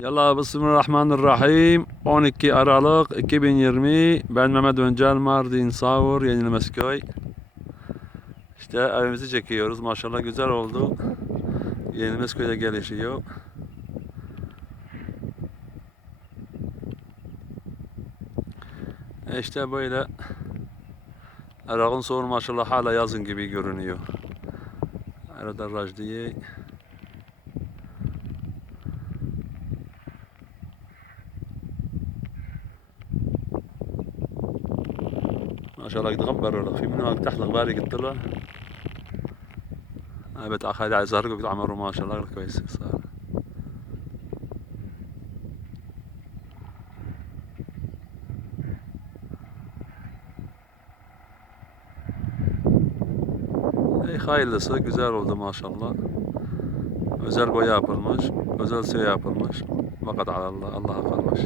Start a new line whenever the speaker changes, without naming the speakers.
Yallah Bismillahirrahmanirrahim. 12 Aralık 2020. Ben Mehmet Öncel Mardin Savur Yenilmezköy. İşte evimizi çekiyoruz. Maşallah güzel oldu. Yenilmezköy'de gelişiyor. E İşte böyle Irak'ın sonu maşallah hala yazın gibi görünüyor. Arada Rajdiye اشارة يتغبر. ولا في منها تحت الغبار قلت له. ابت اخذ على زهرك وقطع عمره ما شاء الله كويس صار إي خايل لصق وزار ما شاء الله. وزار بويا برمش وزار سويا برمش وقت على الله الله فرمش